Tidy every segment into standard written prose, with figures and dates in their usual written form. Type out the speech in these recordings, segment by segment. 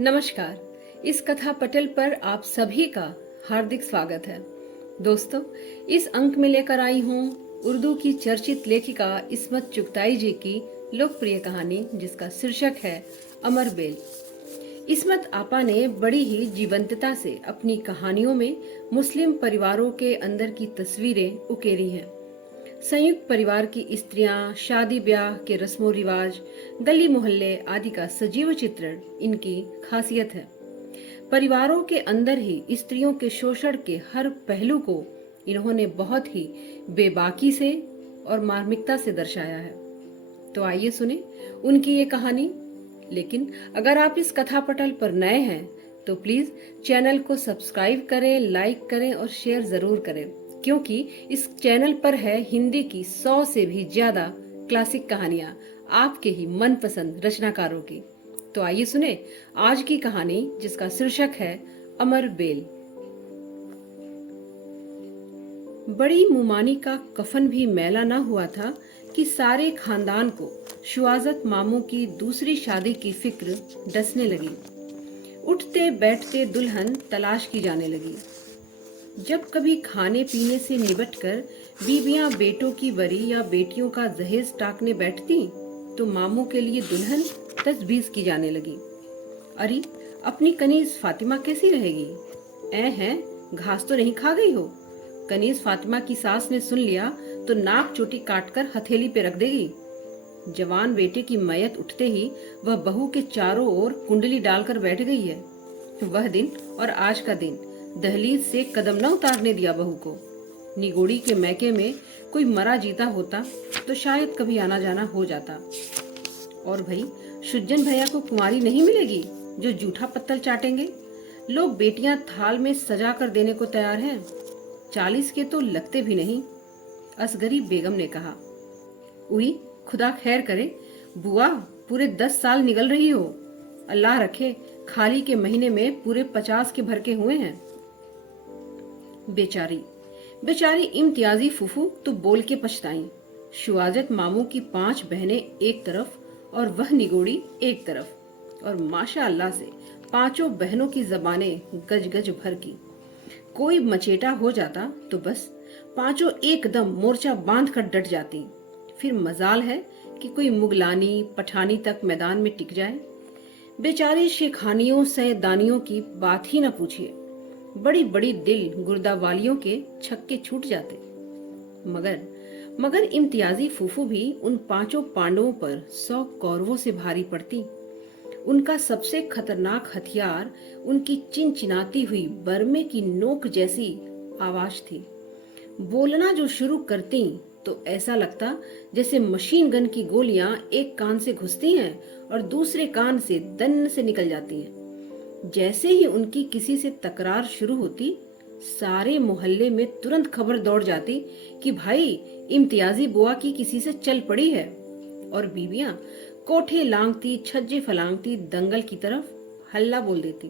नमस्कार। इस कथा पटल पर आप सभी का हार्दिक स्वागत है। दोस्तों, इस अंक में लेकर आई हूँ उर्दू की चर्चित लेखिका इस्मत चुगताई जी की लोकप्रिय कहानी, जिसका शीर्षक है अमर बेल। इस्मत आपा ने बड़ी ही जीवंतता से अपनी कहानियों में मुस्लिम परिवारों के अंदर की तस्वीरें उकेरी हैं। संयुक्त परिवार की स्त्रियां, शादी ब्याह के रस्मों रिवाज, गली मोहल्ले आदि का सजीव चित्रण इनकी खासियत है। परिवारों के अंदर ही स्त्रियों के शोषण के हर पहलू को इन्होंने बहुत ही बेबाकी से और मार्मिकता से दर्शाया है। तो आइए सुने उनकी ये कहानी। लेकिन अगर आप इस कथा पटल पर नए हैं तो प्लीज चैनल को सब्सक्राइब करें, लाइक करें और शेयर जरूर करें, क्योंकि इस चैनल पर है हिंदी की 100 से भी ज्यादा क्लासिक कहानियां आपके ही मनपसंद रचनाकारों की। तो आइए सुने आज की कहानी, जिसका शीर्षक है अमर बेल। बड़ी मुमानी का कफन भी मैला न हुआ था कि सारे खानदान को शुआजत मामू की दूसरी शादी की फिक्र डसने लगी। उठते बैठते दुल्हन तलाश की जाने लगी। जब कभी खाने पीने से निबटकर बीबियां बेटों की वरी या बेटियों का दहेज टाकने बैठती तो मामू के लिए दुल्हन तजवीज की जाने लगी। अरे, अपनी कनीज फातिमा कैसी रहेगी? ऐ हैं, घास तो नहीं खा गई हो? कनीज फातिमा की सास ने सुन लिया तो नाक चोटी काटकर हथेली पे रख देगी। जवान बेटे की मैयत उठते ही वह बहू के चारों ओर कुंडली डालकर बैठ गई है। वह दिन और आज का दिन दहलीज से कदम न उतारने दिया बहू को। निगोड़ी के मैके में कोई मरा जीता होता तो शायद कभी आना जाना हो जाता। और भाई, सुज्जन भैया को कुंवारी नहीं मिलेगी जो जूठा पत्तल चाटेंगे। लोग बेटियां थाल में सजा कर देने को तैयार हैं। 40 के तो लगते भी नहीं। असगरी बेगम ने कहा, उई खुदा खैर करे, बुआ पूरे 10 साल निकल रही हो। अल्लाह रखे, खाली के महीने में पूरे 50 के भर के हुए हैं। बेचारी बेचारी इम्तियाजी फूफू तो बोल के पछताई। शुआजत मामू की 5 बहनें एक तरफ और वह निगोड़ी एक तरफ, और माशा अल्लाह से 5 बहनों की जबानें गज गज भर की। कोई मचेटा हो जाता तो बस 5 एकदम मोर्चा बांध कर डट जाती। फिर मजाल है कि कोई मुगलानी पठानी तक मैदान में टिक जाए। बेचारी शेखानियों सैदानियों की बात ही न पूछिए। बड़ी बड़ी दिल गुर्दा वालियों के छक्के छूट जाते। मगर इम्तियाजी फूफू भी उन 5 पांडवों पर 100 कौरवों से भारी पड़ती। उनका सबसे खतरनाक हथियार उनकी चिनचिनाती हुई बरमे की नोक जैसी आवाज थी। बोलना जो शुरू करती तो ऐसा लगता जैसे मशीन गन की गोलियां एक कान से घुसती हैं और दूसरे कान से दन्न से निकल जाती हैं। जैसे ही उनकी किसी से तकरार शुरू होती, सारे मोहल्ले में तुरंत खबर दौड़ जाती कि भाई इम्तियाजी बुआ की किसी से चल पड़ी है। और बीबियां कोठे लांगती छज्जे फलांगती दंगल की तरफ हल्ला बोल देती।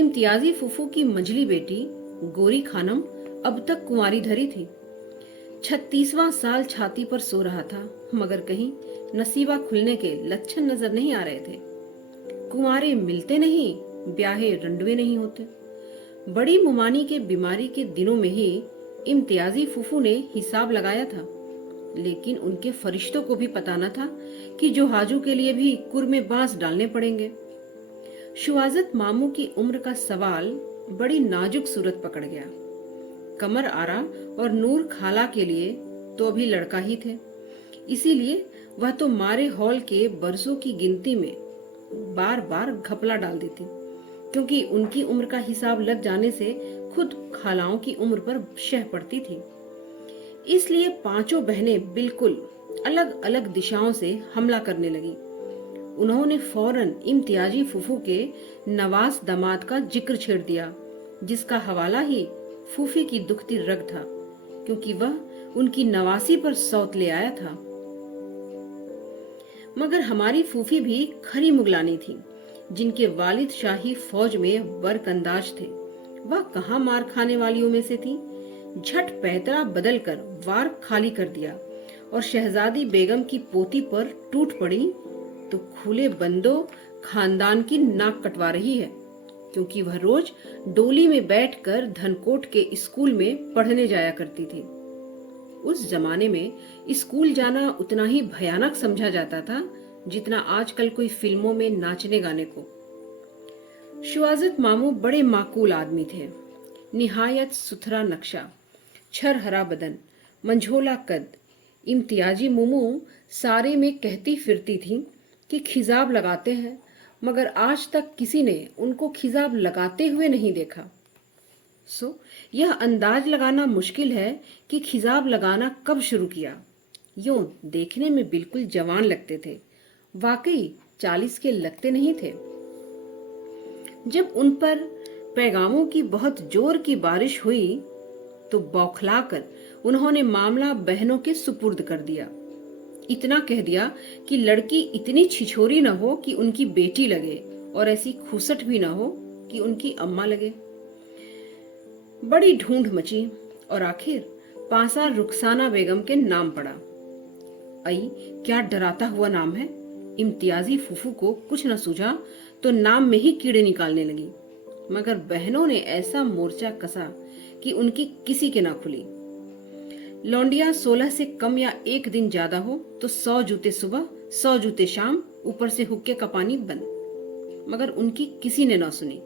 इम्तियाजी फूफू की मंझली बेटी गोरी खानम अब तक कुंवारी धरी थी। 36वां साल छाती पर सो रहा था, मगर कहीं नसीबा खुलने के लक्षण नजर नहीं आ रहे थे। कुंवारे मिलते नहीं, ब्याहे रंडवे नहीं होते। बड़ी मुमानी के बीमारी के दिनों में ही इम्तियाजी फूफू ने हिसाब लगाया था, लेकिन उनके फरिश्तों को भी पता न था कि जोहाजू के लिए भी कुर में बांस डालने पड़ेंगे। शुआजत मामू की उम्र का सवाल बड़ी नाजुक सूरत पकड़ गया। कमर आरा और नूर खाला के लिए तो अभी लड़का ही थे, इसीलिए वह तो मारे हॉल के बरसों की गिनती में बार बार घपला डाल देती, क्योंकि उनकी उम्र का हिसाब लग जाने से खुद खालाओं की उम्र पर शह पड़ती थी। इसलिए 5 बहनें बिल्कुल अलग अलग दिशाओं से हमला करने लगी। उन्होंने फौरन इम्तियाजी फूफू के नवास दामाद का जिक्र छेड़ दिया, जिसका हवाला ही फूफी की दुखती रग था, क्योंकि वह उनकी नवासी पर सौत ले आया था। मगर हमारी फूफी भी खरी मुगलानी थी, जिनके वालिद शाही फौज में बरकंदाज थे। वह कहाँ मार खाने वालियों में से थी। झट पैतरा बदलकर वार खाली कर दिया और शहजादी बेगम की पोती पर टूट पड़ी तो खुले बंदों खानदान की नाक कटवा रही है, क्योंकि वह रोज डोली में बैठकर धनकोट के स्कूल में पढ़ने जाया करती थी। उस जमाने में स्कूल जाना उतना ही भयानक समझा जाता था जितना आजकल कोई फिल्मों में नाचने गाने को। शुआजत मामू बड़े माकूल आदमी थे। निहायत सुथरा नक्शा, छरहरा बदन, मंझोला कद, इम्तियाजी मुमू सारे में कहती फिरती थी कि खिजाब लगाते हैं, मगर आज तक किसी ने उनको खिजाब लगाते हुए नहीं देखा। यह अंदाज लगाना मुश्किल है कि खिजाब लगाना कब शुरू किया। यूं देखने में बिल्कुल जवान लगते थे, वाकई 40 के लगते नहीं थे। जब उन पर पैगामों की बहुत जोर की बारिश हुई तो बौखलाकर उन्होंने मामला बहनों के सुपुर्द कर दिया। इतना कह दिया कि लड़की इतनी छिछोरी न हो कि उनकी बेटी लगे और ऐसी खुसट भी न हो कि उनकी अम्मा लगे। बड़ी ढूंढ मची और आखिर पासा रुखसाना बेगम के नाम पड़ा। आई क्या डराता हुआ नाम है। इम्तियाजी फूफू को कुछ न सूझा तो नाम में ही कीड़े निकालने लगी, मगर बहनों ने ऐसा मोर्चा कसा कि उनकी किसी के ना खुली। लौंडिया 16 से कम या एक दिन ज्यादा हो तो 100 जूते सुबह 100 जूते शाम, ऊपर से हुक्के का पानी बंद, मगर उनकी किसी ने ना सुनी।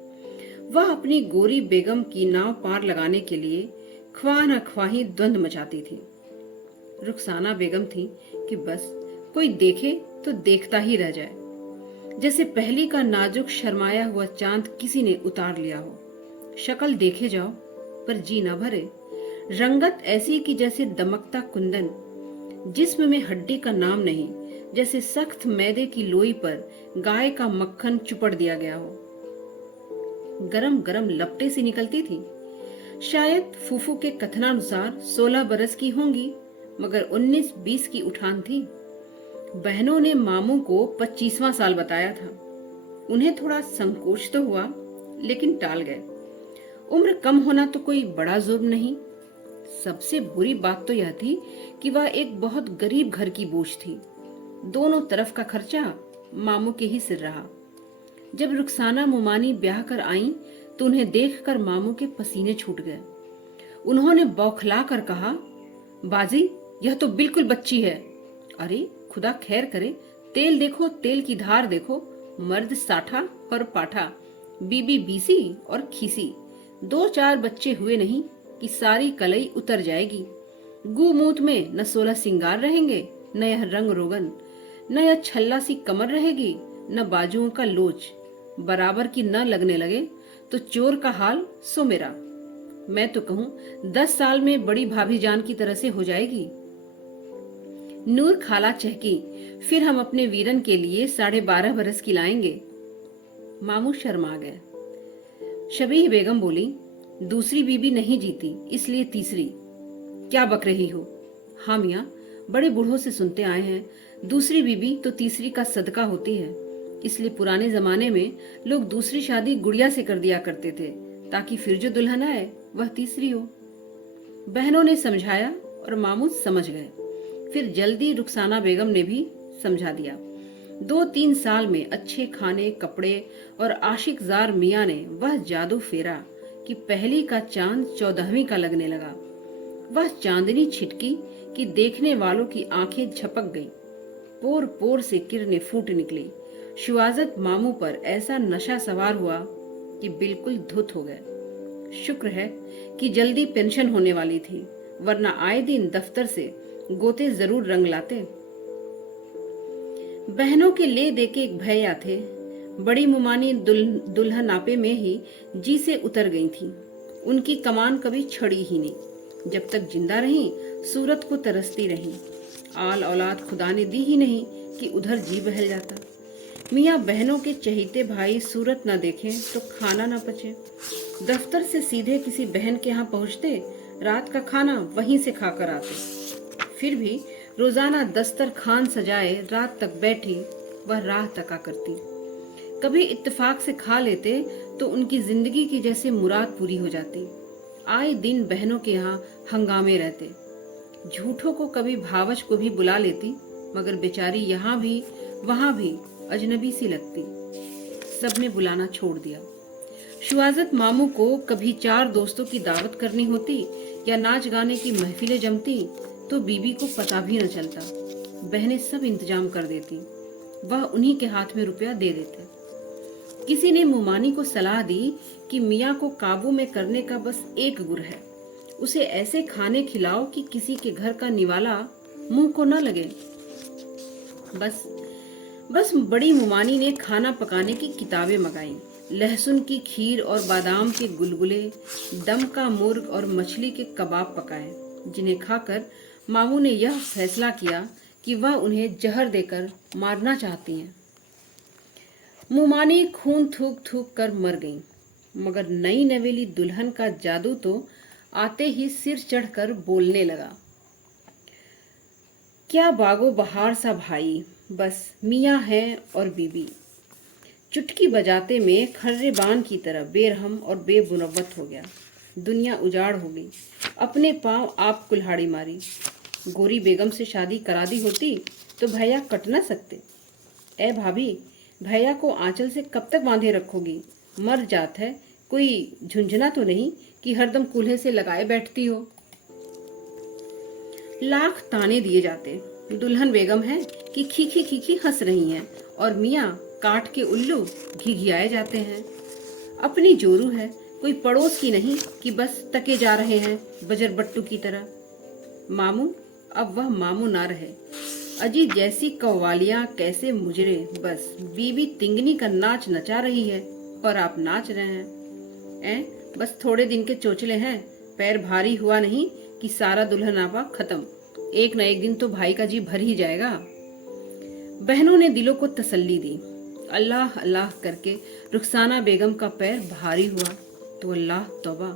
वह अपनी गोरी बेगम की नाव पार लगाने के लिए ख्वाह न ख्वाही द्वंद मचाती थी। रुखसाना बेगम थी कि बस कोई देखे तो देखता ही रह जाए, जैसे पहली का नाजुक शर्माया हुआ चांद किसी ने उतार लिया हो। शक्ल देखे जाओ पर जी ना भरे, रंगत ऐसी कि जैसे दमकता कुंदन, जिस्म में हड्डी का नाम नहीं, जैसे सख्त मैदे की लोई पर गाय का मक्खन चुपड़ दिया गया हो। गरम गरम लपटे सी निकलती थी। शायद फूफू के कथनानुसार 16 बरस की होंगी, मगर 19-20 की उठान थी। बहनों ने मामू को 25वां साल बताया था। उन्हें थोड़ा संकोच तो हुआ, लेकिन टाल गए। उम्र कम होना तो कोई बड़ा जुर्म नहीं। सबसे बुरी बात तो यह थी कि वह एक बहुत गरीब घर की बोझ थी। दोनों तरफ का खर्चा मामू के ही सिर रहा। जब रुखसाना मुमानी ब्याह कर आईं तो उन्हें देखकर मामू के पसीने छूट गए। उन्होंने बौखला कर कहा, बाजी यह तो बिल्कुल बच्ची है। अरे खुदा खैर करे, तेल देखो, तेल की धार देखो, मर्द साठा और पाठा, बीबी बीसी और खीसी, 2-4 बच्चे हुए नहीं कि सारी कलई उतर जाएगी। गू मूत में न 16 सिंगार रहेंगे, न यह रंग रोगन, न यह छल्ला सी कमर रहेगी, न बाजुओं का लोच बराबर की न लगने लगे तो चोर का हाल सो मेरा। मैं तो कहूं 10 साल में बड़ी भाभी जान की तरह से हो जाएगी। नूर खाला चहकी, फिर हम अपने वीरन के लिए 12.5 बरस की लाएंगे। मामू शर्मा गए। शबीह बेगम बोली, दूसरी बीबी नहीं जीती, इसलिए तीसरी। क्या बक रही हो? हाँ मियाँ, बड़े बूढ़ों से सुनते आए हैं, दूसरी बीबी तो तीसरी का सदका होती है, इसलिए पुराने जमाने में लोग दूसरी शादी गुड़िया से कर दिया करते थे, ताकि फिर जो दुल्हन आए वह तीसरी हो। बहनों ने समझाया और मामू समझ गए। फिर जल्दी रुखसाना बेगम ने भी समझा दिया। 2-3 साल में अच्छे खाने, कपड़े और आशिकजार मियाँ ने वह जादू फेरा कि पहली का चांद 14वीं का लगने लगा। वह चांदनी छिटकी कि देखने वालों की आंखें झपक गईं। पोर पोर से किरणें फूट निकली। शुआजत मामू पर ऐसा नशा सवार हुआ कि बिल्कुल धुत हो गए। शुक्र है कि जल्दी पेंशन होने वाली थी, वरना आए दिन दफ्तर से गोते जरूर रंग लाते। बहनों के ले देके एक भैया थे। बड़ी मुमानी दुल्हन आपे में ही जी से उतर गई थी। उनकी कमान कभी छड़ी ही नहीं। जब तक जिंदा रही सूरत को तरसती रही। आल औलाद खुदा ने दी ही नहीं कि उधर जी बहल जाता। मियाँ बहनों के चहीते भाई सूरत न देखें तो खाना न पचे। दफ्तर से सीधे किसी बहन के यहाँ पहुँचते, रात का खाना वहीं से खाकर आते। फिर भी रोजाना दस्तरखान सजाए रात तक बैठी वह राह तका करती। कभी इत्तेफाक से खा लेते तो उनकी जिंदगी की जैसे मुराद पूरी हो जाती। आए दिन बहनों के यहाँ हंगामे रहते। झूठों को कभी भावच को भी बुला लेती, मगर बेचारी यहाँ भी वहाँ भी अजनबी सी लगती। सबने बुलाना छोड़ दिया। शुआजत मामू को कभी 4 दोस्तों की दावत करनी होती या नाच गाने की महफिलें जमती तो बीबी को पता भी न चलता। बहनें सब इंतजाम कर देती, वह उन्हीं के हाथ में रुपया दे देते। किसी ने मुमानी को सलाह दी कि मियाँ को काबू में करने का बस एक गुर है, उसे ऐसे खाने खिलाओ कि किसी के घर का निवाला मुंह को न लगे। बस बस बड़ी मुमानी ने खाना पकाने की किताबें मंगाई। लहसुन की खीर और बादाम के गुलगुले, दम का मुर्ग और मछली के कबाब पकाए, जिन्हें खाकर मामू ने यह फैसला किया कि वह उन्हें जहर देकर मारना चाहती हैं। मुमानी खून थूक थूक कर मर गईं, मगर नई नवेली दुल्हन का जादू तो आते ही सिर चढ़कर बोलने लगा। क्या बागो बहार सा भाई, बस मियाँ है और बीबी। चुटकी बजाते में खर्रेबान की तरह बेरहम और बेबुनवत हो गया। दुनिया उजाड़ हो गई। अपने पांव आप कुल्हाड़ी मारी। गोरी बेगम से शादी करा दी होती तो भैया कट न सकते। ए भाभी, भैया को आंचल से कब तक बांधे रखोगी? मर जात है, कोई झुंझुना तो नहीं कि हरदम कूल्हे से लगाए बैठती हो। लाख ताने दिए जाते। दुल्हन बेगम है कि खीखी खीखी हंस रही हैं और मियाँ काट के उल्लू घिघियाए जाते हैं। अपनी जोरू है, कोई पड़ोस की नहीं कि बस तके जा रहे हैं बजरबट्टू की तरह। मामू, अब वह मामू ना रहे। अजी जैसी कव्वालियाँ कैसे मुजरे, बस बीबी तिंगनी का नाच नचा रही है और आप नाच रहे हैं। बस थोड़े दिन के चोचले हैं, पैर भारी हुआ नहीं कि सारा दुल्हनापा खत्म। एक न एक दिन तो भाई का जी भर ही जाएगा। बहनों ने दिलों को तसल्ली दी। अल्लाह अल्लाह करके रुखसाना बेगम का पैर भारी हुआ तो अल्लाह तौबा,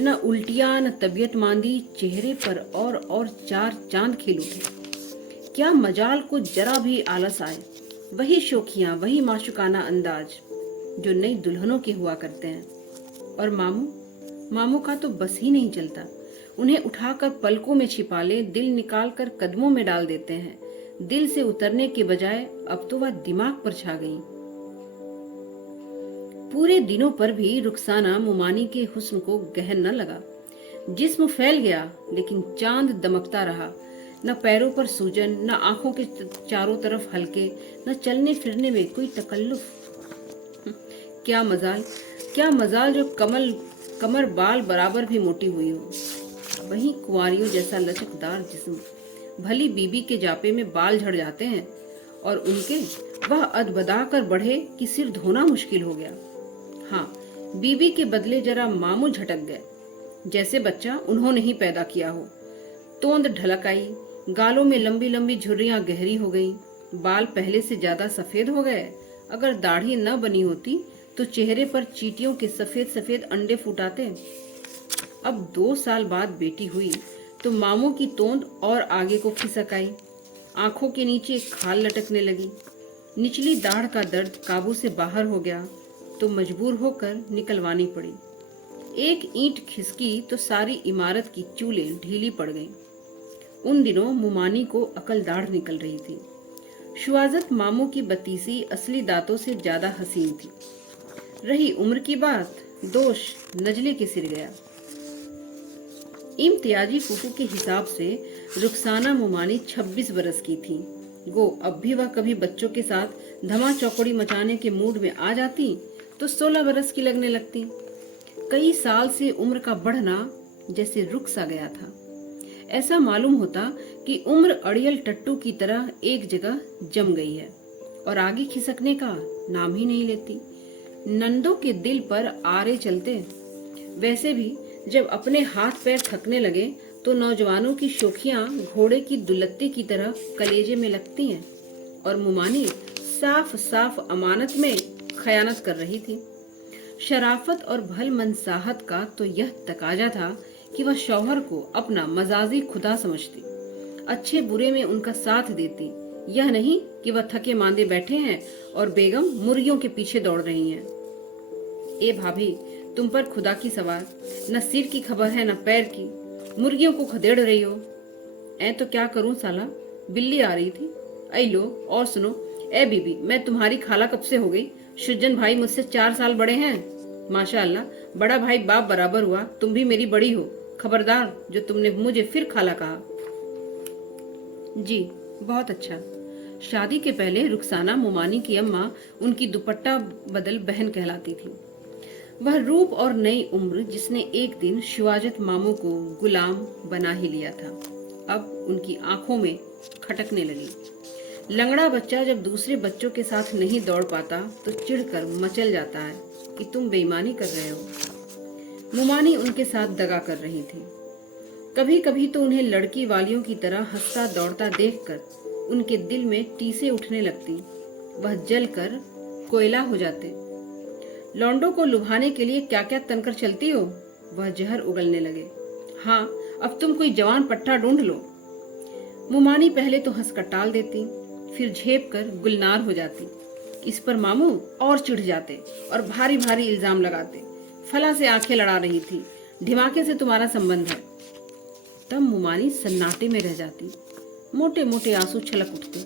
न उल्टियाँ न तबीयत मांदी, चेहरे पर और 4 चांद खिल उठे। क्या मजाल को जरा भी आलस आए। वही शोखियाँ, वही माशुकाना अंदाज जो नई दुल्हनों के हुआ करते हैं। और मामू का तो बस ही नहीं चलता। उन्हें उठाकर पलकों में छिपा ले, दिल निकाल कर कदमों में डाल देते हैं। दिल से उतरने के बजाय अब तो वह दिमाग पर छा गई। पूरे दिनों पर भी रुखसाना मुमानी के हुस्न को गहन न लगा। जिस्म फैल गया लेकिन चांद दमकता रहा। न पैरों पर सूजन, न आंखों के चारों तरफ हल्के, न चलने फिरने में कोई तकल्लुफ। क्या मजाल जो कमर बाल बराबर भी मोटी हुई हो। वही कुंवारियों जैसा लचकदार जिस्म। भली बीबी के जापे में बाल झड़ जाते हैं और उनके वह अदबदा कर बढ़े कि सिर धोना मुश्किल हो गया। हाँ, बीबी के बदले जरा मामू झटक गए, जैसे बच्चा उन्होंने ही पैदा किया हो। तोंद ढलक आई, गालों में लंबी लंबी झुर्रियां गहरी हो गई, बाल पहले से ज्यादा सफेद हो गए। अगर दाढ़ी न बनी होती तो चेहरे पर चींटियों के सफेद सफेद अंडे फुटाते। अब 2 साल बाद बेटी हुई तो मामू की तोंद और आगे को खिसक आई। आंखों के नीचे खाल लटकने लगी। निचली दाढ़ का दर्द काबू से बाहर हो गया तो मजबूर होकर निकलवानी पड़ी। एक ईंट खिसकी तो सारी इमारत की चूलें ढीली पड़ गईं। उन दिनों मुमानी को अकल दाढ़ निकल रही थी। शुआजत मामू की बतीसी असली दांतों से ज्यादा हसीन थी। रही उम्र की बात, दोष नजले के सिर गया। इम्तियाजी फूफू के हिसाब से रुखसाना मुमानी 26 बरस की थी। गो अब भी वह कभी बच्चों के साथ धमा चौकड़ी मचाने के मूड में आ जाती तो 16 बरस की लगने लगती। कई साल से उम्र का बढ़ना जैसे रुक सा गया था। ऐसा मालूम होता कि उम्र अड़ियल टट्टू की तरह एक जगह जम गई है और आगे खिसकने का नाम ही नहीं लेती। नंदों के दिल पर आरे चलते। वैसे भी जब अपने हाथ पैर थकने लगे तो नौजवानों की शोखियां घोड़े की दुलत्ती की तरह कलेजे में लगती हैं और मुमानी साफ साफ अमानत में खयानत कर रही थी। शराफत और भल मनसाहत का तो यह तकाजा था कि वह शौहर को अपना मजाजी खुदा समझती, अच्छे बुरे में उनका साथ देती। यह नहीं कि वह थके मांदे बैठे हैं और बेगम मुर्गियों के पीछे दौड़ रही हैं। ए भाभी, तुम पर खुदा की सवार, न सिर की खबर है न पैर की, मुर्गियों को खदेड़ रही हो। ऐ तो क्या करूं साला, बिल्ली आ रही थी। ऐ लो और सुनो, ए बीबी, मैं तुम्हारी खाला कब से हो गई? सुजन भाई मुझसे 4 साल बड़े हैं। माशाअल्लाह, बड़ा भाई बाप बराबर हुआ। तुम भी मेरी बड़ी हो। खबरदार जो तुमने मुझे फिर खाला कहा। जी, बहुत अच्छा। शादी के पहले रुखसाना मोमानी की अम्मा उनकी दुपट्टा बदल बहन कहलाती थी। वह रूप और नई उम्र जिसने एक दिन शिवाजत मामू को गुलाम बना ही लिया था, अब उनकी आंखों में खटकने लगी। लंगड़ा बच्चा जब दूसरे बच्चों के साथ नहीं दौड़ पाता तो चिढ़कर मचल जाता है कि तुम बेईमानी कर रहे हो। मोमानी उनके साथ दगा कर रही थी। कभी कभी तो उन्हें लड़की वालियों की तरह हंसता दौड़ता देखकर उनके दिल में टीसे उठने लगती। वह जलकर कोयला हो जाते। लौंडों को लुभाने के लिए क्या क्या तनकर चलती हो? वह जहर उगलने लगे। हाँ, अब तुम कोई जवान पट्टा ढूंढ लो। मुमानी पहले तो हंसकर टाल देती, फिर झेप कर गुलनार हो जाती। इस पर मामू और चिढ़ जाते और भारी भारी इल्जाम लगाते। फला से आंखें लड़ा रही थी, ढिमाके से तुम्हारा संबंध है। तब मुमानी सन्नाटे में रह जाती। मोटे मोटे आंसू छलक उठते।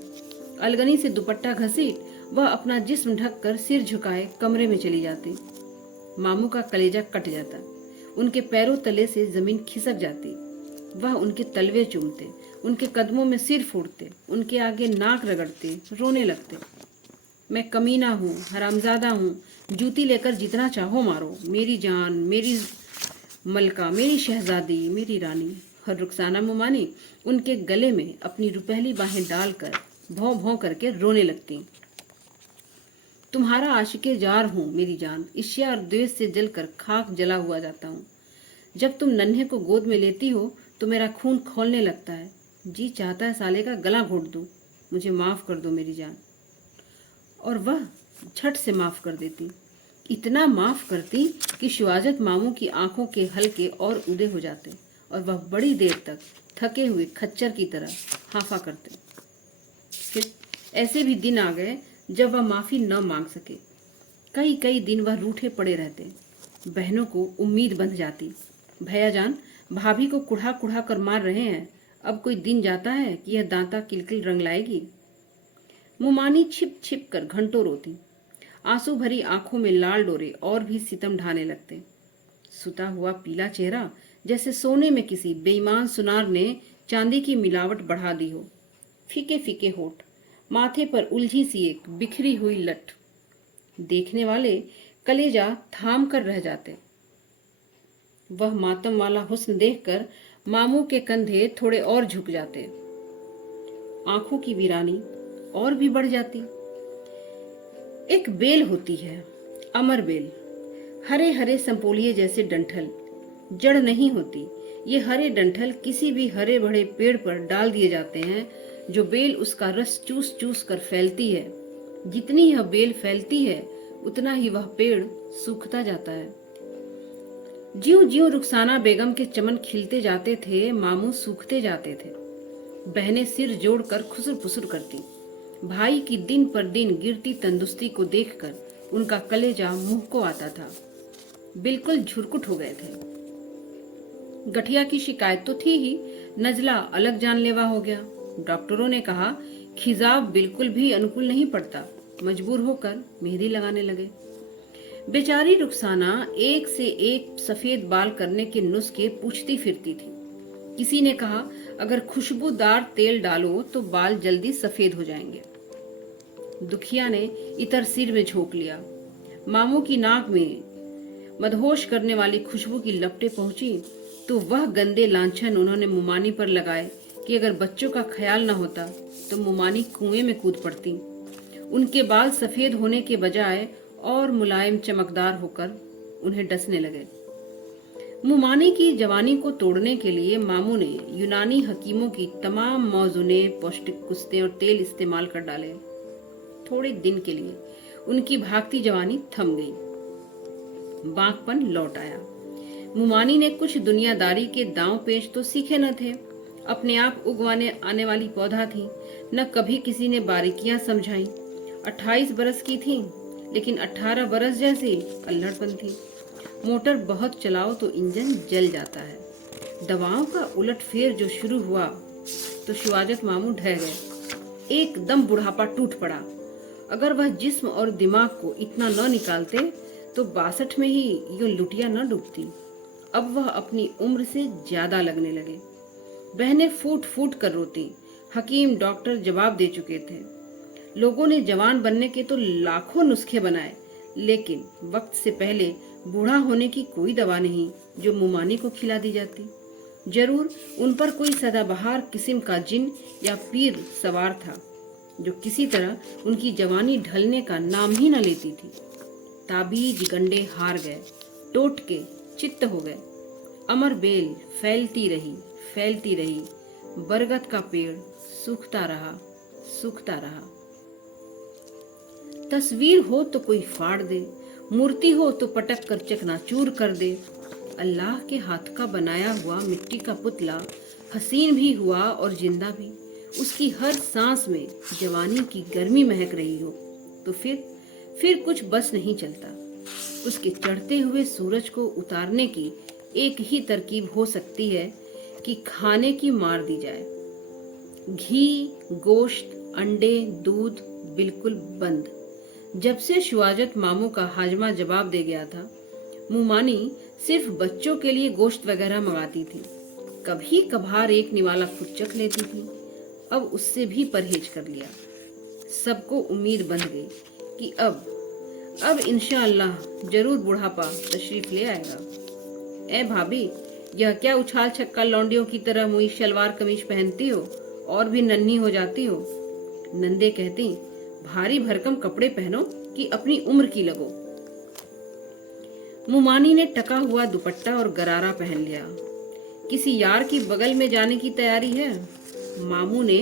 अलगनी से दुपट्टा घसीट वह अपना जिस्म ढककर सिर झुकाए कमरे में चली जाती। मामू का कलेजा कट जाता। उनके पैरों तले से जमीन खिसक जाती। वह उनके तलवे चूमते, उनके कदमों में सिर फूटते, उनके आगे नाक रगड़ते, रोने लगते। मैं कमीना हूँ, हरामजादा हूँ, जूती लेकर जितना चाहो मारो, मेरी जान, मेरी मलका, मेरी शहजादी, मेरी रानी। और रुखसाना मोमानी उनके गले में अपनी रुपहली बाहें डालकर भौं भौं करके रोने लगती। तुम्हारा आशिके जार हूँ मेरी जान, ईर्ष्या और द्वेष से जलकर खाक जला हुआ जाता हूँ। जब तुम नन्हे को गोद में लेती हो तो मेरा खून खौलने लगता है। जी चाहता है साले का गला घोट दूं। मुझे माफ कर दो मेरी जान। और वह झट से माफ कर देती। इतना माफ करती कि शिवाजत मामू की आंखों के हल्के और उदे हो जाते और वह बड़ी देर तक थके हुए खच्चर की तरह हाफा करते। फिर ऐसे भी दिन आ गए जब वह माफी न मांग सके। कई कई दिन वह रूठे पड़े रहते। बहनों को उम्मीद बंध जाती। भैया जान भाभी को कुढ़ा कुढ़ा कर मार रहे हैं, अब कोई दिन जाता है कि यह दांता किलकिल रंग लाएगी। मुमानी छिप छिप कर घंटों रोती। आंसू भरी आंखों में लाल डोरे और भी सितम ढाने लगते। सुता हुआ पीला चेहरा जैसे सोने में किसी बेईमान सुनार ने चांदी की मिलावट बढ़ा दी हो। फीके फीके होठ, माथे पर उलझी सी एक बिखरी हुई लट। देखने वाले कलेजा थाम कर रह जाते। वह मातम वाला हुस्न देखकर मामू के कंधे थोड़े और झुक जाते। आंखों की वीरानी और भी बढ़ जाती। एक बेल होती है, अमर बेल, हरे हरे संपोलिये जैसे डंठल, जड़ नहीं होती। ये हरे डंठल किसी भी हरे भरे पेड़ पर डाल दिए जाते हैं। जो बेल उसका रस चूस चूस कर फैलती है, जितनी यह बेल फैलती है उतना ही वह पेड़ सूखता जाता है। ज्यों ज्यों रुखसाना बेगम के चमन खिलते जाते थे, मामू सूखते जाते थे। बहनें सिर जोड़कर खुसर पुसर करती। भाई की दिन पर दिन गिरती तंदुरुस्ती को देखकर उनका कलेजा मुंह को आता था। बिल्कुल झुरकुट हो गए थे। गठिया की शिकायत तो थी ही, नजला अलग जानलेवा हो गया। डॉक्टरों ने कहा खिजाब बिल्कुल भी अनुकूल नहीं पड़ता। मजबूर होकर मेहंदी लगाने लगे। बेचारी रुखसाना एक से एक सफेद बाल करने के नुस्खे पूछती फिरती थी। किसी ने कहा अगर खुशबूदार तेल डालो तो बाल जल्दी सफेद हो जाएंगे। दुखिया ने इतर सिर में झोंक लिया। मामू की नाक में मदहोश करने वाली खुशबू की लपटें पहुंची तो वह गंदे लांछन उन्होंने मुमानी पर लगाए कि अगर बच्चों का ख्याल न होता तो मुमानी कुएं में कूद पड़ती। उनके बाल सफेद होने के बजाय और मुलायम चमकदार होकर उन्हें डसने लगे। मुमानी की जवानी को तोड़ने के लिए मामू ने यूनानी हकीमों की तमाम मौजूने पौष्टिक कुस्ते और तेल इस्तेमाल कर डाले। थोड़े दिन के लिए उनकी भागती जवानी थम गई। बांकपन लौट आया। मुमानी ने कुछ दुनियादारी के दांव पेच तो सीखे न थे। अपने आप उगवाने आने वाली पौधा थी, न कभी किसी ने बारीकियां समझाई। 28 बरस की थी, लेकिन 18 बरस जैसी अल्हड़पन थी। मोटर बहुत चलाओ तो इंजन जल जाता है। दवाओं का उलटफेर जो शुरू हुआ तो शिवाजत मामू ढह गए। एकदम बुढ़ापा टूट पड़ा। अगर वह जिस्म और दिमाग को इतना न निकालते तो 62 में ही यूं लुटिया न डूबती। अब वह अपनी उम्र से ज्यादा लगने लगे। बहनें फूट फूट कर रोती। हकीम डॉक्टर जवाब दे चुके थे। लोगों ने जवान बनने के तो लाखों नुस्खे बनाए, लेकिन वक्त से पहले बूढ़ा होने की कोई दवा नहीं जो मुमानी को खिला दी जाती। जरूर उन पर कोई सदाबहार किस्म का जिन या पीर सवार था जो किसी तरह उनकी जवानी ढलने का नाम ही न लेती थी। ताबीज गंडे हार गए, टोटके चित्त हो गए। अमर बेल फैलती रही, बरगद का पेड़ सूखता रहा। तस्वीर हो तो कोई फाड़ दे, मूर्ति हो तो पटक कर चकनाचूर कर दे। अल्लाह के हाथ का बनाया हुआ मिट्टी का पुतला हसीन भी हुआ और जिंदा भी, उसकी हर सांस में जवानी की गर्मी महक रही हो तो फिर कुछ बस नहीं चलता। उसके चढ़ते हुए सूरज को उतारने की एक ही तरकीब हो सकती है कि खाने की मार दी जाए। घी, गोश्त, अंडे, दूध बिल्कुल बंद। जब से शुआजत मामू का हाजमा जवाब दे गया था, मुमानी सिर्फ बच्चों के लिए गोश्त वगैरह मंगाती थी। कभी कभार एक निवाला खुद चख लेती थी। अब उससे भी परहेज कर लिया। सबको उम्मीद बंध गई कि अब इंशाअल्लाह जरूर बुढ़ापा तशरीफ ले आएगा। ए भाभी, यह क्या उछाल छक्का लौंडियों की तरह मुई शलवार कमीज पहनती हो और भी नन्ही हो जाती हो। नंदे कहती, भारी भरकम कपड़े पहनो कि अपनी उम्र की लगो। मुमानी ने टका हुआ दुपट्टा और गरारा पहन लिया। किसी यार की बगल में जाने की तैयारी है। मामू ने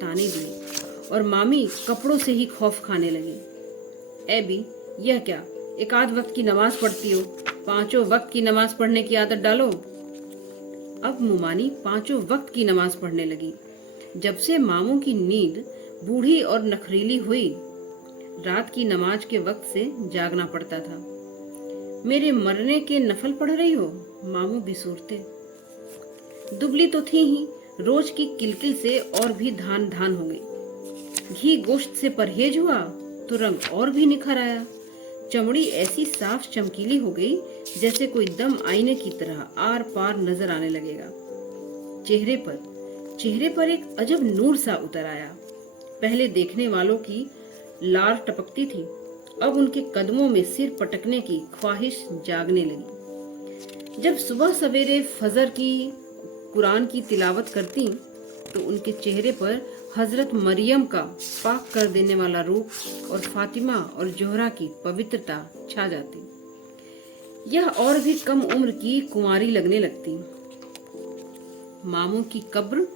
ताने दिए और मामी कपड़ों से ही खौफ खाने लगी। एबी, यह क्या, एक आध वक्त की नमाज पढ़ती हो, 5 वक्त की नमाज पढ़ने की आदत डालो। अब मुमानी 5 वक्त की नमाज पढ़ने लगी। जब से मामू की नींद बूढ़ी और नखरीली हुई, रात की नमाज के वक्त से जागना पड़ता था। मेरे मरने के नफल पढ़ रही हो, मामू बिसूरते। दुबली तो थी ही, रोज की किलकिल से और भी धान धान हो गई। घी गोश्त से परहेज हुआ तो रंग और भी निखर आया। चमड़ी ऐसी साफ चमकीली हो गई जैसे कोई दम आईने की तरह आर पार नजर आने लगेगा। चेहरे पर एक अजब नूर सा उतर आया। पहले देखने वालों की लार टपकती थी, अब उनके कदमों में सिर पटकने की ख्वाहिश जागने लगी। जब सुबह सवेरे फजर की कुरान की तिलावत करती तो उनके चेहरे पर हजरत मरियम का पाक कर देने वाला रूप और फातिमा और जोहरा की पवित्रता छा जाती। यह और भी कम उम्र की कुंवारी लगने लगती। मामू की कब्र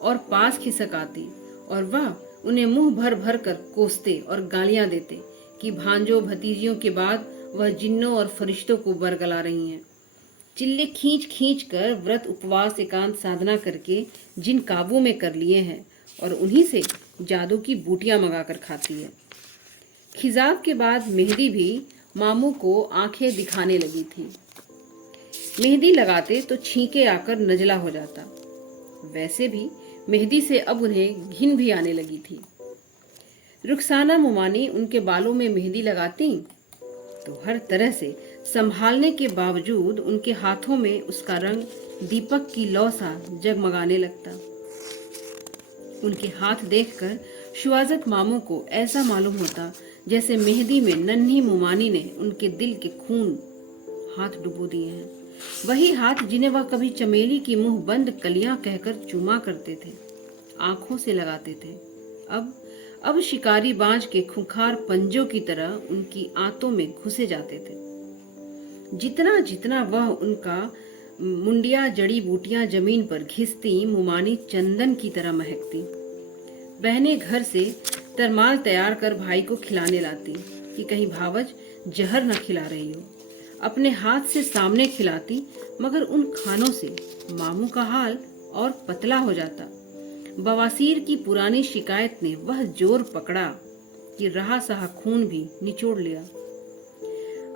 और पास खिसक आती और वह उन्हें मुंह भर भर कर कोसते और गालियां देते कि भांजों भतीजियों के बाद वह जिन्नों और फरिश्तों को बरगला रही हैं। चिल्ले खींच खींच कर व्रत उपवास एकांत साधना करके जिन काबू में कर लिए हैं और उन्हीं से जादू की बूटियां मंगाकर खाती है। खिजाब के बाद मेहंदी भी मामू को आंखें दिखाने लगी थी। मेहंदी लगाते तो छींके आकर नजला हो जाता। वैसे भी मेहंदी से अब उन्हें घिन भी आने लगी थी। रुखसाना मुमानी उनके बालों में मेहंदी लगाती तो हर तरह से संभालने के बावजूद उनके हाथों में उसका रंग दीपक की लौ सा जगमगाने लगता। उनके हाथ देखकर शुआजत मामू को ऐसा मालूम होता जैसे मेहंदी में नन्ही मुमानी ने उनके दिल के खून हाथ डुबो दिए हैं। वही हाथ जिन्हें वह कभी चमेली की मुंह बंद कलियां कहकर चूमा करते थे, आंखों से लगाते थे, अब शिकारी बाज के खुंखार पंजों की तरह उनकी आंतों में घुसे जाते थे। जितना जितना वह उनका मुंडिया जड़ी बूटियां जमीन पर घिसती, मुमानी चंदन की तरह महकती। बहनें घर से तरमाल तैयार कर भाई को खिलाने लाती कि कहीं भावज जहर न खिला रही हो। अपने हाथ से सामने खिलाती, मगर उन खानों से मामू का हाल और पतला हो जाता। बवासीर की पुरानी शिकायत ने वह जोर पकड़ा कि रहा सहा खून भी निचोड़ लिया।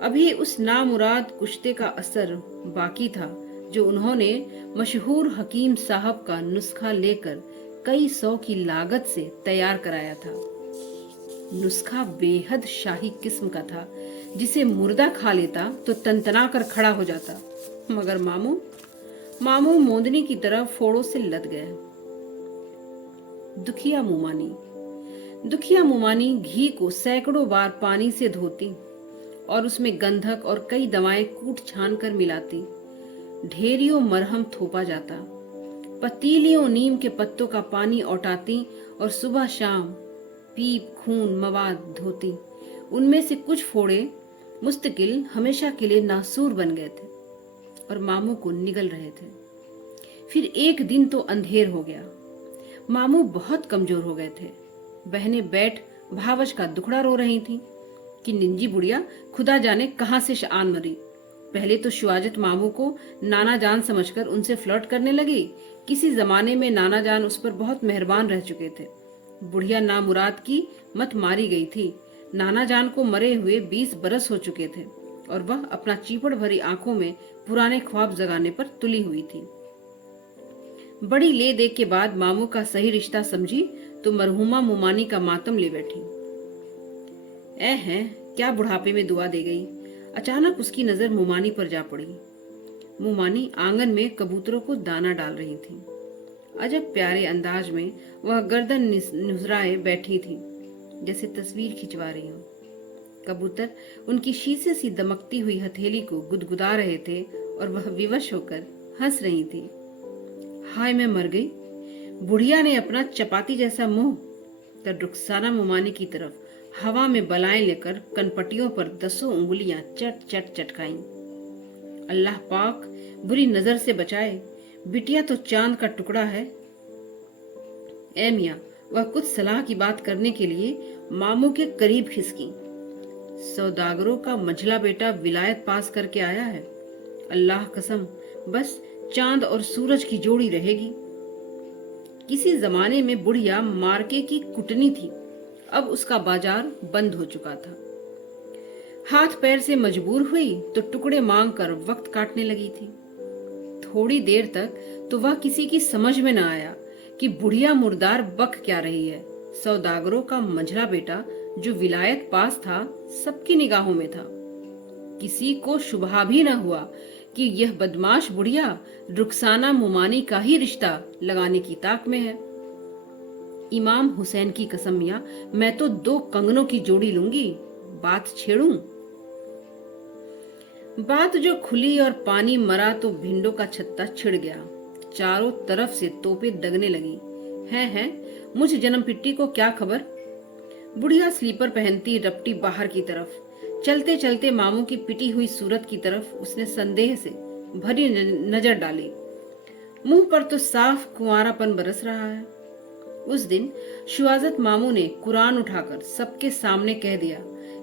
अभी उस नामुराद कुश्ते का असर बाकी था जो उन्होंने मशहूर हकीम साहब का नुस्खा लेकर कई 100 की लागत से तैयार कराया था। नुस्खा बेहद शाही किस्म का था, जिसे मुर्दा खा लेता तो तनतना कर खड़ा हो जाता, मगर मामू मामू मोंदनी की तरह फोड़ों से लद गए। दुखिया मुमानी घी को सैकड़ों बार पानी से धोती और उसमें गंधक और कई दवाएं कूट छान कर मिलाती। ढेरियों मरहम थोपा जाता, पतीलियों नीम के पत्तों का पानी औटाती और सुबह शाम पीप खून मवाद धोती। उनमें से कुछ फोड़े मुस्तकिल हमेशा के लिए नासूर बन गए थे और मामू को निगल रहे थे। फिर एक दिन तो अंधेर हो गया। मामू बहुत कमजोर हो गए थे। बहनें बैठ भावच का दुखड़ा रो रही थीं कि निंजी बुढ़िया खुदा जाने कहां से शान मरी। पहले तो शुआजत मामू को नाना जान समझकर उनसे फ्लर्ट करने लगी। किसी जमाने में नाना जान उस पर बहुत मेहरबान रह चुके थे। बुढ़िया नामुराद की मत मारी गई थी। नाना जान को मरे हुए 20 बरस हो चुके थे और वह अपना चीपड़ भरी आंखों में पुराने ख्वाब जगाने पर तुली हुई थी। बड़ी ले देख के बाद मामू का सही रिश्ता समझी तो मरहुमा मुमानी का मातम ले बैठी। क्या बुढ़ापे में दुआ दे गई। अचानक उसकी नजर मुमानी पर जा पड़ी। मुमानी आंगन में कबूतरों को दाना डाल रही थी। अजब प्यारे अंदाज में वह गर्दन नुसराए बैठी थी, जैसे तस्वीर खिंचवा रही हो। कबूतर उनकी शीशे सी दमकती हुई हथेली को गुदगुदा रहे थे और वह विवश होकर हंस रही थी। हाय मैं मर गई। बुढ़िया ने अपना चपाती जैसा मुंह कर रुखसाना मुमानी की तरफ हवा में बलाएं लेकर कनपटियों पर 10 उंगलियां चट चट चटकाईं। अल्लाह पाक बुरी नजर से बचाए, बिटिया तो चांद का टुकड़ा है। ए मियां, वह कुछ सलाह की बात करने के लिए मामू के करीब खिसकी। सौदागरों का मंझला बेटा विलायत पास करके आया है। अल्लाह कसम, बस चांद और सूरज की जोड़ी रहेगी। किसी जमाने में बुढ़िया मार्के की कुटनी थी, अब उसका बाजार बंद हो चुका था। हाथ पैर से मजबूर हुई तो टुकड़े मांग कर वक्त काटने लगी थी। थोड़ी देर तक तो वह किसी की समझ में न आया कि बुढ़िया मुर्दार बक क्या रही है। सौदागरों का मंझला बेटा जो विलायत पास था सबकी निगाहों में था। किसी को शुबहा भी न हुआ कि यह बदमाश बुढ़िया रुखसाना मुमानी का ही रिश्ता लगाने की ताक में है। इमाम हुसैन की कसम मियां, मैं तो 2 कंगनों की जोड़ी लूंगी, बात छेड़ूं। बात जो खुली और पानी मरा तो भिंडों का छत्ता छिड़ गया। चारों तरफ से तोपे दगने लगी। है मुझ जन्म पिट्टी को क्या खबर। बुढ़िया स्लीपर पहनती रपटी बाहर की तरफ। चलते चलते मामू की पिटी हुई सूरत की तरफ उसने संदेह से भरी नजर डाली। मुंह पर तो साफ कुंवारापन बरस रहा है। उस दिन शुआजत मामू ने कुरान उठाकर सबके सामने कह दिया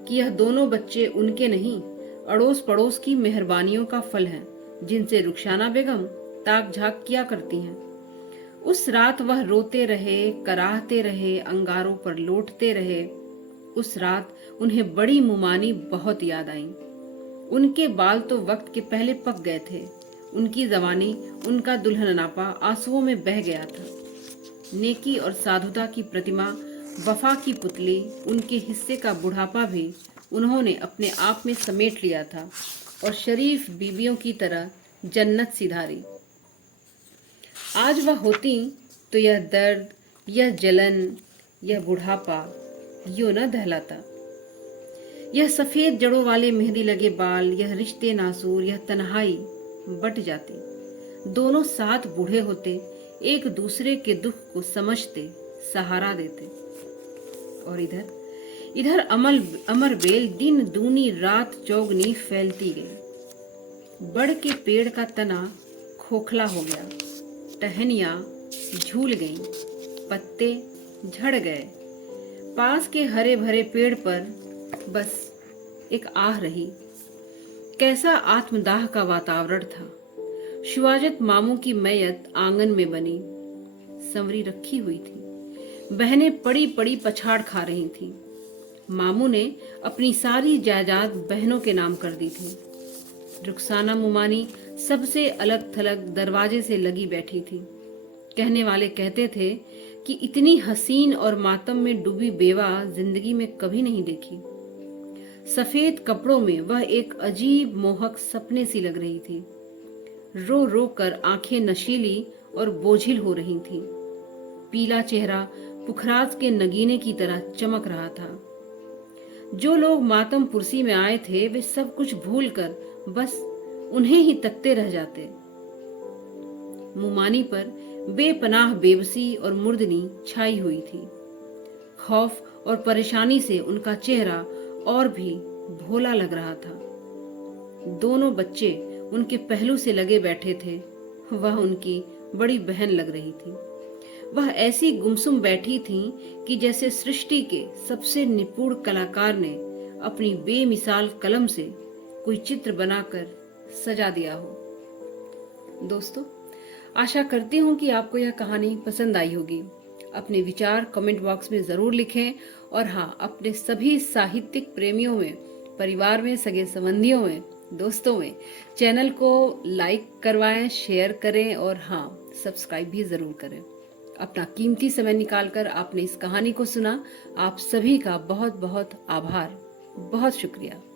कि यह दोनों बच्चे उनके नहीं, अड़ोस पड़ोस की मेहरबानियों का फल हैं, जिनसे रुखसाना बेगम ताक झाक किया करती हैं। उस रात वह रोते रहे, कराहते रहे, अंगारों पर लौटते रहे। उस रात उन्हें बड़ी मुमानी बहुत याद आई। उनके बाल तो वक्त के पहले पक गए थे। उनकी जवानी, उनका दुल्हननापा आंसुओं में बह गया था। नेकी और साधुता की प्रतिमा, वफा की पुतली, उनके हिस्से का बुढ़ापा भी उन्होंने अपने आप में समेट लिया था और शरीफ बीवियों की तरह जन्नत सिधारी। आज वह होती तो यह दर्द, यह जलन, यह बुढ़ापा यूं न दहलाता। यह सफेद जड़ों वाले मेहंदी लगे बाल, यह रिश्ते नासूर, यह तन्हाई बट जाती। दोनों साथ बूढ़े होते, एक दूसरे के दुख को समझते, सहारा देते। और इधर अमर बेल दिन दूनी रात चौगनी फैलती गई। बड़ के पेड़ का तना खोखला हो गया, टहनियां झूल गईं, पत्ते झड़ गए। पास के हरे भरे पेड़ पर बस एक आह रही। कैसा आत्मदाह का वातावरण था। शुआजत मामू की मैयत आंगन में बनी, संवरी रखी हुई थी। बहनें पड़ी पड़ी पछाड़ खा रही थीं। मामू ने अपनी सारी जायदाद बहनों के नाम कर दी थी। रुखसाना मुमानी सबसे अलग थलग दरवाजे से लगी बैठी थी। कहने वाले कहते थे कि इतनी हसीन और मातम में डूबी बेवा जिंदगी में कभी नहीं देखी। सफेद कपड़ों में वह एक अजीब मोहक सपने सी लग रही थी। रो रो कर आंखें नशीली और बोझिल हो रही थीं। पीला चेहरा पुखराज के नगीने की तरह चमक रहा था। जो लोग मातम पुरसी में आए थे वे सब कुछ भूलकर बस उन्हें ही तकते रह जाते। मुमानी पर बेपनाह बेबसी और मुर्दनी छाई हुई थी। खौफ और परेशानी से उनका चेहरा और भी भोला लग रहा था। दोनों बच्चे उनके पहलू से लगे बैठे थे। वह उनकी बड़ी बहन लग रही थी। वह ऐसी गुमसुम बैठी थीं कि जैसे सृष्टि के सबसे निपुण कलाकार ने अपनी बेमिसाल कलम से कोई चित्र बनाकर सजा दिया हो। दोस्तों, आशा करती हूँ कि आपको यह कहानी पसंद आई होगी। अपने विचार कमेंट बॉक्स में जरूर लिखें और हाँ, अपने सभी साहित्यिक प्रेमियों में, परिवार में, सगे संबंधियों में, दोस्तों में चैनल को लाइक करवाएं, शेयर करें और हाँ, सब्सक्राइब भी जरूर करें। अपना कीमती समय निकालकर आपने इस कहानी को सुना, आप सभी का बहुत बहुत आभार। बहुत शुक्रिया।